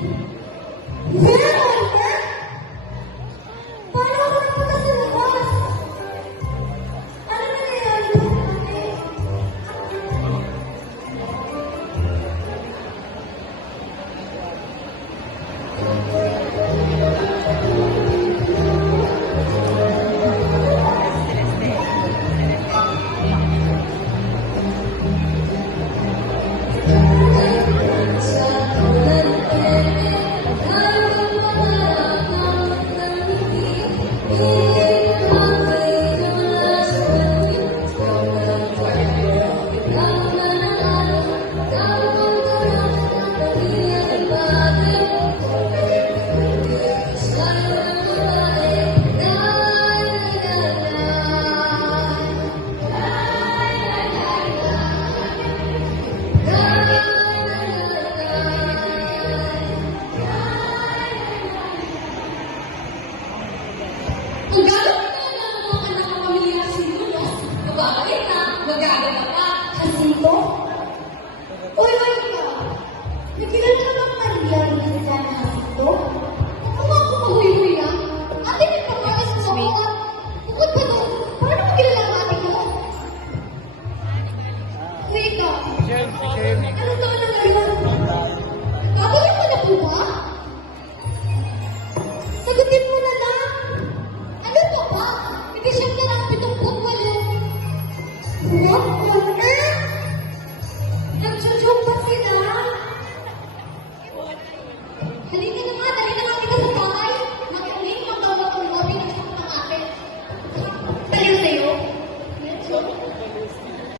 Meron na? Paano ako napunta sa labas? Ano nangyayari ko? Kung gagawin ka lang ng mga anak ng pamilya si Lulos, mababalik na, magagala ka, kasito. Uy, ka! Nagkilala ka bang Maria rin sa na kasito? Ako nga ako mahuyoy lang. Ate, may pamalas mo ako at bukod pa doon, paano mo kilala ang ate ko? Uy, ikaw! Ano daw na ngayon? Gagawin mo na po ba? Sagutin mo na lang! Ano pa ba? Hindi siya ka ng 78. What on earth? Nag-joke ba sila? Halika